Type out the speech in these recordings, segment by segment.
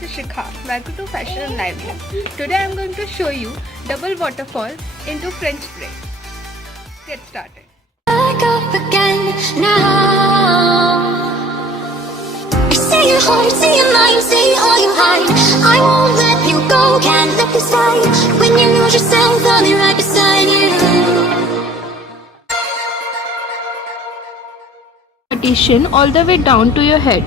This is Shikha. Welcome to Fashion and Lively. Today I am going to show you double waterfall into French braid. Get started. Back up again now. You say your heart, say your mind, say all you hide. I won't let you go, can't let this slide. When you lose yourself, I'll be right beside you. Partition all the way down to your head.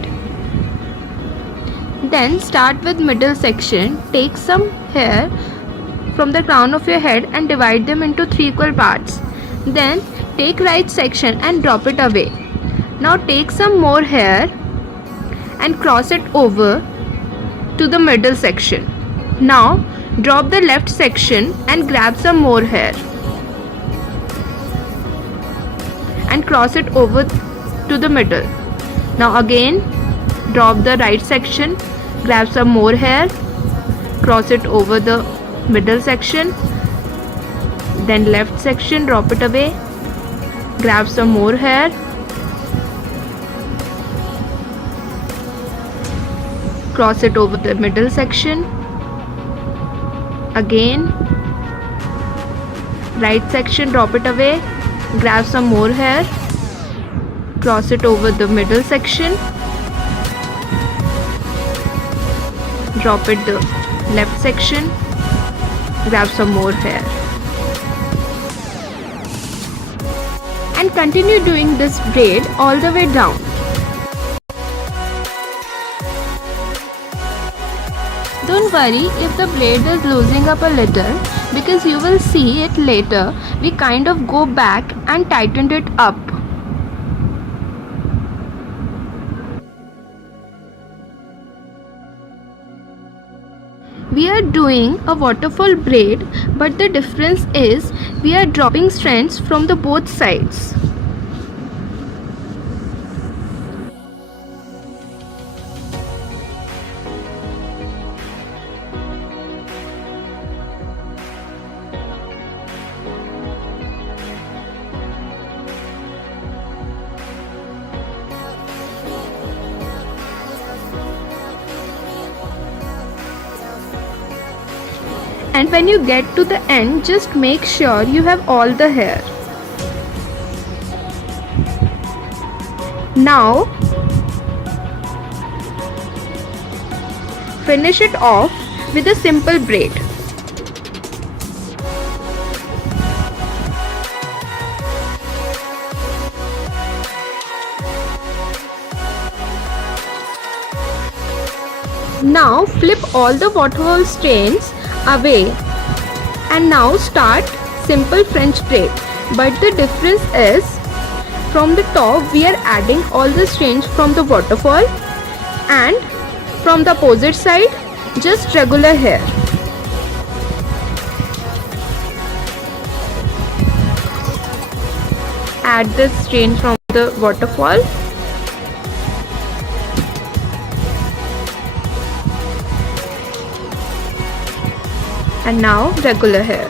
Then start with middle section. Take some hair from the crown of your head and divide them into 3 equal parts. Then take right section and drop it away. Now take some more hair and cross it over to the middle section. Now drop the left section and grab some more hair and cross it over to the middle. Now again drop the right section, grab some more hair, cross it over the middle section, then left section, drop it away, grab some more hair, cross it over the middle section, again right section, drop it away, grab some more hair, cross it over the middle section, drop it the left section, grab some more hair, and continue doing this braid all the way down. Don't worry if the braid is losing up a little, because you will see it later. We kind of go back and tightened it up. We are doing a waterfall braid, but the difference is we are dropping strands from the both sides. And when you get to the end, just make sure you have all the hair. Now finish it off with a simple braid. Now flip all the waterfall strands away and now start simple French braid, but the difference is from the top we are adding all the strands from the waterfall, and from the opposite side just regular hair. Add the strands from the waterfall and now regular hair.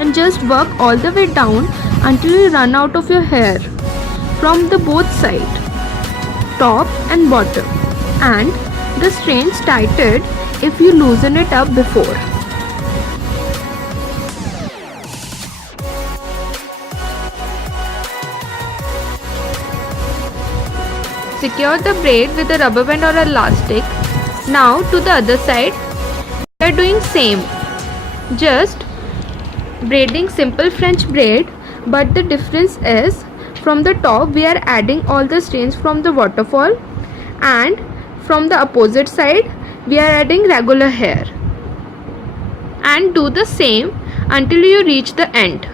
And just work all the way down until you run out of your hair from the both sides, top and bottom, and the strands tightened if you loosen it up before. Secure the braid with a rubber band or elastic. Now to the other side, we are doing same. Just braiding simple French braid, but the difference is from the top we are adding all the strands from the waterfall, and from the opposite side we are adding regular hair. And do the same until you reach the end.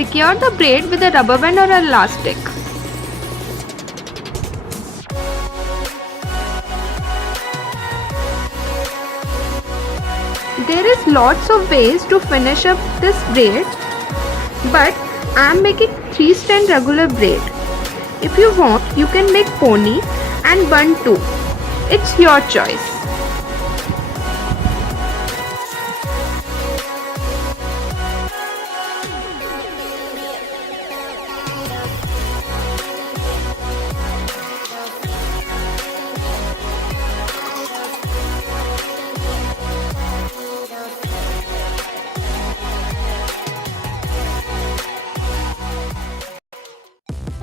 Secure the braid with a rubber band or elastic. There is lots of ways to finish up this braid, but I am making 3-strand regular braid. If you want, you can make pony and bun too. It's your choice.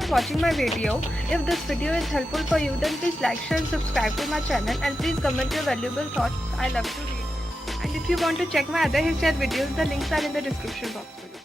Watching my video. If this video is helpful for you, then please like, share and subscribe to my channel, and please comment your valuable thoughts. I love to read. And if you want to check my other hairstyle videos, the links are in the description box below.